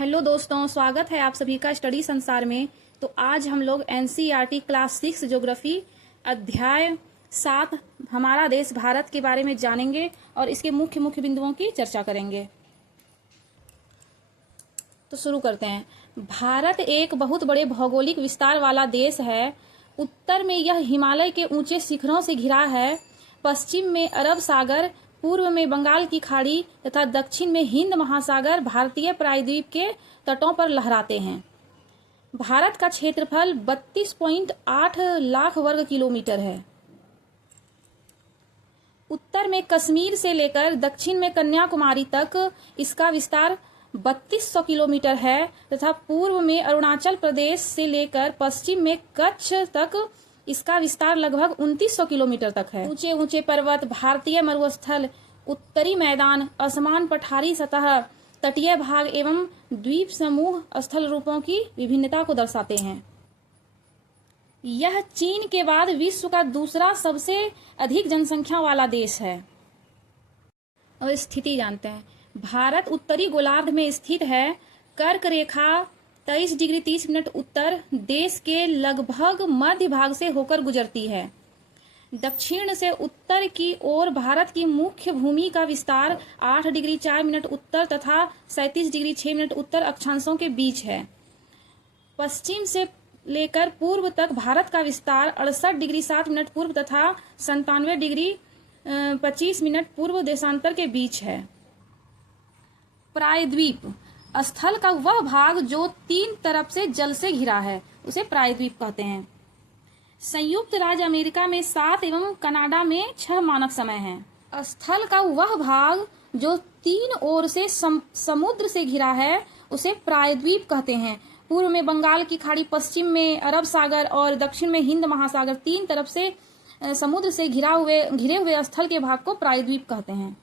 Hello दोस्तों, स्वागत है आप सभी का स्टडी संसार में। तो आज हम लोग एनसीईआरटी क्लास 6 ज्योग्राफी अध्याय 7 हमारा देश भारत के बारे में जानेंगे और इसके मुख्य मुख्य बिंदुओं की चर्चा करेंगे। तो शुरू करते हैं। भारत एक बहुत बड़े भौगोलिक विस्तार वाला देश है। उत्तर में यह हिमालय के ऊंचे शिखरों से घिरा है, पश्चिम में अरब सागर, पूर्व में बंगाल की खाड़ी तथा दक्षिण में हिंद महासागर भारतीय प्रायद्वीप के तटों पर लहराते हैं। भारत का क्षेत्रफल 32.8 लाख वर्ग किलोमीटर है। उत्तर में कश्मीर से लेकर दक्षिण में कन्याकुमारी तक इसका विस्तार 3200 किलोमीटर है तथा पूर्व में अरुणाचल प्रदेश से लेकर पश्चिम में कच्छ तक इसका विस्तार लगभग 2900 किलोमीटर तक है। ऊंचे ऊंचे पर्वत, भारतीय मरुस्थल, उत्तरी मैदान, असमान पठारी सतह, तटीय भाग एवं द्वीप समूह स्थल रूपों की विभिन्नता को दर्शाते हैं। यह चीन के बाद विश्व का दूसरा सबसे अधिक जनसंख्या वाला देश है। और स्थिति जानते हैं। भारत उत्तरी गोलार्ध में स्थित है। कर्क रेखा 23 डिग्री 30 मिनट उत्तर देश के लगभग मध्य भाग से होकर गुजरती है। दक्षिण से उत्तर की ओर भारत की मुख्य भूमि का विस्तार 8 डिग्री 4 मिनट उत्तर तथा 37 डिग्री 6 मिनट उत्तर अक्षांशों के बीच है। पश्चिम से लेकर पूर्व तक भारत का विस्तार 68 डिग्री 7 मिनट पूर्व तथा 97 डिग्री 25 मिनट पूर्व देशांतर के बीच है। प्रायद्वीप स्थल का वह भाग जो 3 तरफ से जल से घिरा है उसे प्रायद्वीप कहते हैं। संयुक्त राज्य अमेरिका में 7 एवं कनाडा में 6 मानक समय है। स्थल का वह भाग जो 3 ओर से समुद्र से घिरा है उसे प्रायद्वीप कहते हैं। पूर्व में बंगाल की खाड़ी, पश्चिम में अरब सागर और दक्षिण में हिंद महासागर, 3 तरफ से समुद्र से घिरे हुए स्थल के भाग को प्रायद्वीप कहते हैं।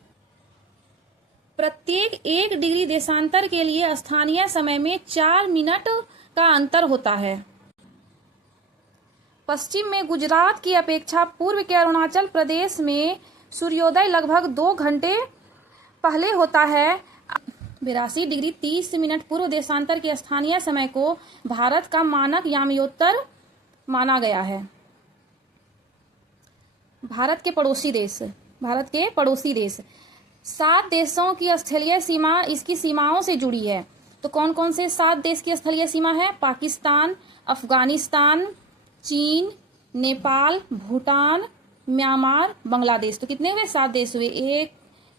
प्रत्येक 1 डिग्री देशांतर के लिए स्थानीय समय में 4 मिनट का अंतर होता है। पश्चिम में गुजरात की अपेक्षा पूर्व के अरुणाचल प्रदेश में सूर्योदय लगभग 2 घंटे पहले होता है। 82 डिग्री 30 मिनट पूर्व देशांतर के स्थानीय समय को भारत का मानक यामयोत्तर माना गया है। भारत के पड़ोसी देश 7 देशों की स्थलीय सीमा इसकी सीमाओं से जुड़ी है। तो कौन कौन से 7 देश की स्थलीय सीमा है? पाकिस्तान, अफगानिस्तान, चीन, नेपाल, भूटान, म्यांमार, बांग्लादेश। तो कितने हुए? 7 देश हुए।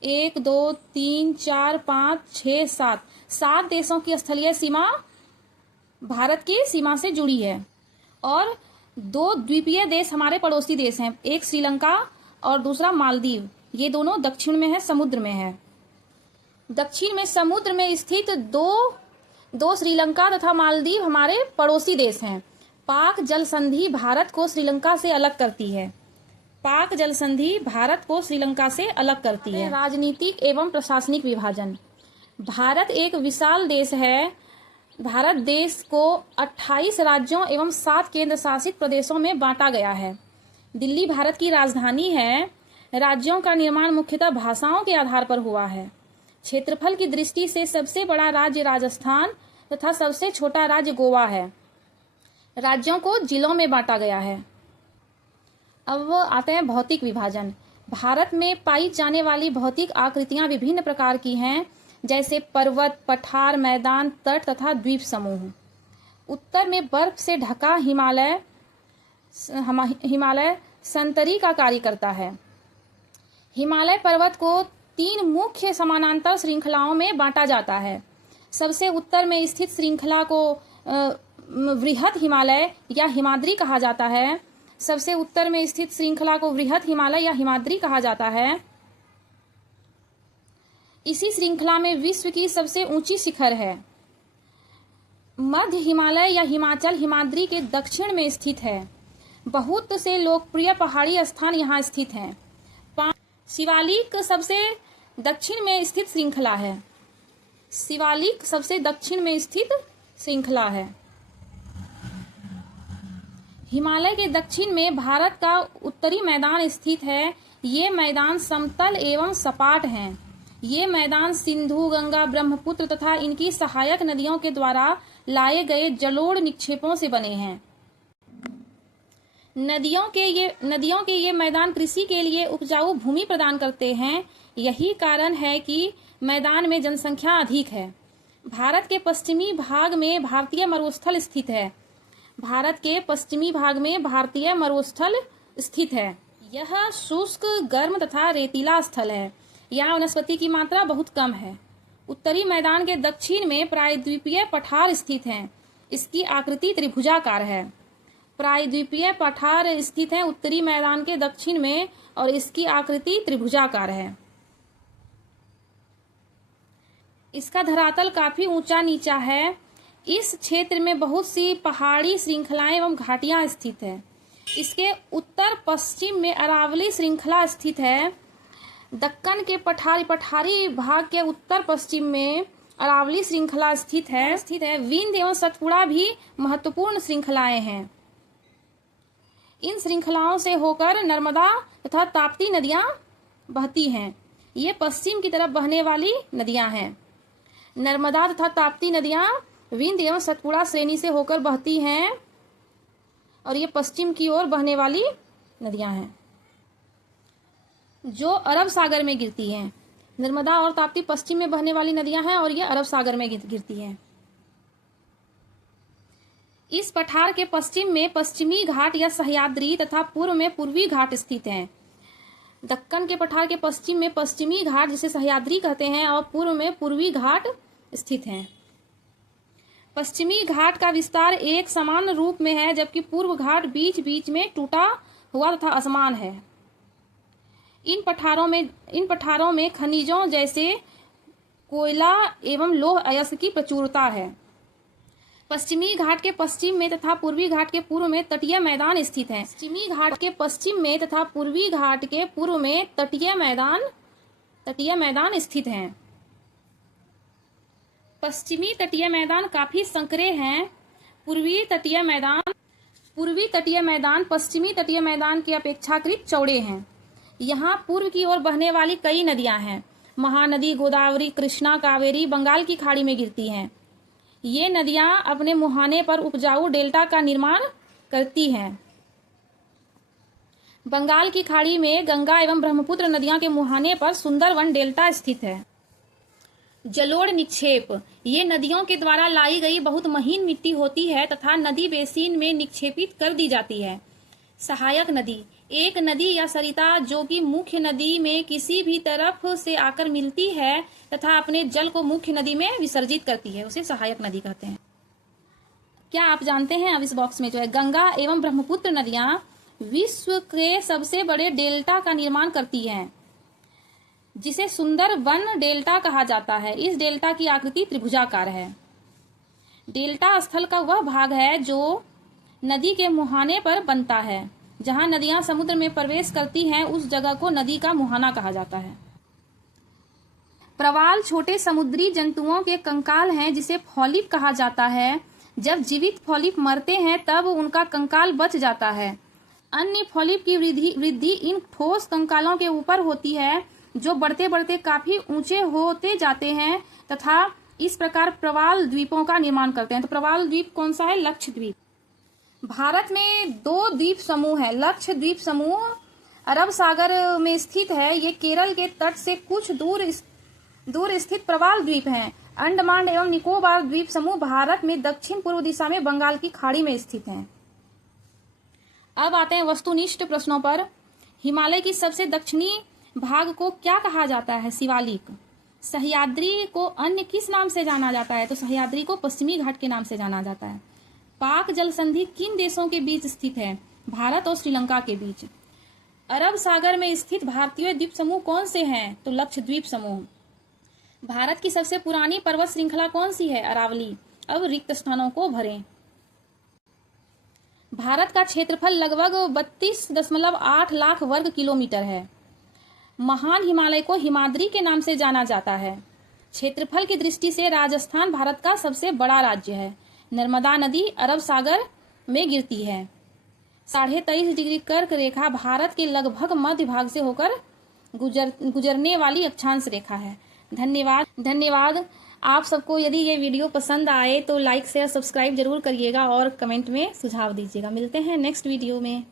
1 2 3 4 5 6 7 7 देशों की स्थलीय सीमा भारत की सीमा से जुड़ी है। और 2 द्वीपीय देश हमारे पड़ोसी देश हैं, एक श्रीलंका और दूसरा मालदीव। ये दोनों दक्षिण में है, समुद्र में है। दक्षिण में समुद्र में स्थित दो श्रीलंका तथा मालदीव हमारे पड़ोसी देश हैं। पाक जल संधि भारत को श्रीलंका से अलग करती है। राजनीतिक एवं प्रशासनिक विभाजन। भारत एक विशाल देश है। भारत देश को 28 राज्यों एवं 7 केंद्र शासित प्रदेशों में बांटा गया है। दिल्ली भारत की राजधानी है। राज्यों का निर्माण मुख्यतः भाषाओं के आधार पर हुआ है। क्षेत्रफल की दृष्टि से सबसे बड़ा राज्य राजस्थान तथा सबसे छोटा राज्य गोवा है। राज्यों को जिलों में बांटा गया है। अब आते हैं भौतिक विभाजन। भारत में पाई जाने वाली भौतिक आकृतियां विभिन्न प्रकार की हैं, जैसे पर्वत, पठार, मैदान, तट तथा द्वीप समूह। उत्तर में बर्फ से ढका हिमालय संतरी का कार्य करता है। हिमालय पर्वत को 3 मुख्य समानांतर श्रृंखलाओं में बांटा जाता है। सबसे उत्तर में स्थित श्रृंखला को वृहत हिमालय या हिमाद्री कहा जाता है। सबसे उत्तर में स्थित श्रृंखला को वृहत हिमालय या हिमाद्री कहा जाता है। इसी श्रृंखला में विश्व की सबसे ऊंची शिखर है। मध्य हिमालय या हिमाचल हिमाद्री के दक्षिण में स्थित है। बहुत से लोकप्रिय पहाड़ी स्थान यहाँ स्थित हैं। शिवालिक सबसे दक्षिण में स्थित श्रृंखला है। हिमालय के दक्षिण में भारत का उत्तरी मैदान स्थित है। ये मैदान समतल एवं सपाट हैं। ये मैदान सिंधु, गंगा, ब्रह्मपुत्र तथा इनकी सहायक नदियों के द्वारा लाए गए जलोढ़ निक्षेपों से बने हैं। नदियों के ये मैदान कृषि के लिए उपजाऊ भूमि प्रदान करते हैं। यही कारण है कि मैदान में जनसंख्या अधिक है। भारत के पश्चिमी भाग में भारतीय मरुस्थल स्थित है। भारत के पश्चिमी भाग में भारतीय मरुस्थल स्थित है। यह शुष्क, गर्म तथा रेतीला स्थल है। यहाँ वनस्पति की मात्रा बहुत कम है। उत्तरी मैदान के दक्षिण में प्रायद्वीपीय पठार स्थित हैं। इसकी आकृति त्रिभुजाकार है। प्रायद्वीपीय पठार स्थित है उत्तरी मैदान के दक्षिण में और इसकी आकृति त्रिभुजाकार है। इसका धरातल काफी ऊंचा नीचा है। इस क्षेत्र में बहुत सी पहाड़ी श्रृंखलाएं एवं घाटियां स्थित है। इसके उत्तर पश्चिम में अरावली श्रृंखला स्थित है। दक्कन के पठारी भाग के उत्तर पश्चिम में अरावली श्रृंखला स्थित है। विंध्य एवं सतपुड़ा भी महत्वपूर्ण श्रृंखलाएं हैं। इन श्रृंखलाओं से होकर नर्मदा तथा ताप्ती नदियां बहती हैं। ये पश्चिम की तरफ बहने वाली नदियां हैं। नर्मदा तथा ताप्ती नदियां विंध्य एवं सतपुड़ा श्रेणी से होकर बहती हैं और ये पश्चिम की ओर बहने वाली नदियां हैं जो अरब सागर में गिरती हैं। नर्मदा और ताप्ती पश्चिम में बहने वाली नदियां हैं और ये अरब सागर में गिरती हैं। इस पठार के पश्चिम में पश्चिमी घाट या सह्याद्री तथा पूर्व में पूर्वी घाट स्थित हैं। दक्कन के पठार के पश्चिम में पश्चिमी घाट जिसे सह्याद्री कहते हैं और पूर्व में पूर्वी घाट स्थित हैं। पश्चिमी घाट का विस्तार एक समान रूप में है जबकि पूर्व घाट बीच बीच में टूटा हुआ तथा असमान है। इन पठारों में खनिजों जैसे कोयला एवं लौह अयस्क की प्रचुरता है। पश्चिमी घाट के पश्चिम में तथा पूर्वी घाट के पूर्व में तटीय मैदान स्थित हैं। पश्चिमी घाट के पश्चिम में तथा पूर्वी घाट के पूर्व में तटीय मैदान स्थित हैं। पश्चिमी तटीय मैदान काफी संकरे हैं। पूर्वी तटीय मैदान पश्चिमी तटीय मैदान के अपेक्षाकृत चौड़े हैं। यहाँ पूर्व की ओर बहने वाली कई नदियां हैं। महानदी, गोदावरी, कृष्णा, कावेरी बंगाल की खाड़ी में गिरती हैं। ये नदियां अपने मुहाने पर उपजाऊ डेल्टा का निर्माण करती हैं। बंगाल की खाड़ी में गंगा एवं ब्रह्मपुत्र नदियां के मुहाने पर सुंदरवन डेल्टा स्थित है। जलोढ़ निक्षेप ये नदियों के द्वारा लाई गई बहुत महीन मिट्टी होती है तथा नदी बेसिन में निक्षेपित कर दी जाती है। सहायक नदी एक नदी या सरिता जो कि मुख्य नदी में किसी भी तरफ से आकर मिलती है तथा अपने जल को मुख्य नदी में विसर्जित करती है, उसे सहायक नदी कहते हैं। क्या आप जानते हैं, अब इस बॉक्स में जो है, गंगा एवं ब्रह्मपुत्र नदियां विश्व के सबसे बड़े डेल्टा का निर्माण करती हैं जिसे सुंदरवन डेल्टा कहा जाता है। इस डेल्टा की आकृति त्रिभुजाकार है। डेल्टा स्थल का वह भाग है जो नदी के मुहाने पर बनता है। जहां नदियां समुद्र में प्रवेश करती हैं उस जगह को नदी का मुहाना कहा जाता है। प्रवाल छोटे समुद्री जंतुओं के कंकाल हैं जिसे पॉलिप कहा जाता है। जब जीवित पॉलिप मरते हैं तब उनका कंकाल बच जाता है। अन्य पॉलिप की वृद्धि इन ठोस कंकालों के ऊपर होती है जो बढ़ते बढ़ते काफी ऊंचे होते जाते हैं तथा इस प्रकार प्रवाल द्वीपों का निर्माण करते हैं। तो प्रवाल द्वीप कौन सा है? लक्षद्वीप। भारत में 2 द्वीप समूह है। लक्षद्वीप समूह अरब सागर में स्थित है। ये केरल के तट से कुछ दूर स्थित प्रवाल द्वीप हैं। अंडमान एवं निकोबार द्वीप समूह भारत में दक्षिण पूर्व दिशा में बंगाल की खाड़ी में स्थित हैं। अब आते हैं वस्तुनिष्ठ प्रश्नों पर। हिमालय की सबसे दक्षिणी भाग को क्या कहा जाता है? शिवालिक। सह्याद्री को अन्य किस नाम से जाना जाता है? तो सह्याद्री को पश्चिमी घाट के नाम से जाना जाता है। पाक जल संधि किन देशों के बीच स्थित है? भारत और श्रीलंका के बीच। अरब सागर में स्थित भारतीय द्वीप समूह कौन से हैं? तो लक्षद्वीप समूह। भारत की सबसे पुरानी पर्वत श्रृंखला कौन सी है? अरावली। अब रिक्त स्थानों को भरें। भारत का क्षेत्रफल लगभग 32.8 लाख वर्ग किलोमीटर है। महान हिमालय को हिमाद्री के नाम से जाना जाता है। क्षेत्रफल की दृष्टि से राजस्थान भारत का सबसे बड़ा राज्य है। नर्मदा नदी अरब सागर में गिरती है। 23.5 डिग्री कर्क रेखा भारत के लगभग मध्य भाग से होकर गुजरने वाली अक्षांश रेखा है। धन्यवाद। आप सबको यदि ये वीडियो पसंद आए तो लाइक शेयर सब्सक्राइब जरूर करिएगा और कमेंट में सुझाव दीजिएगा। मिलते हैं नेक्स्ट वीडियो में।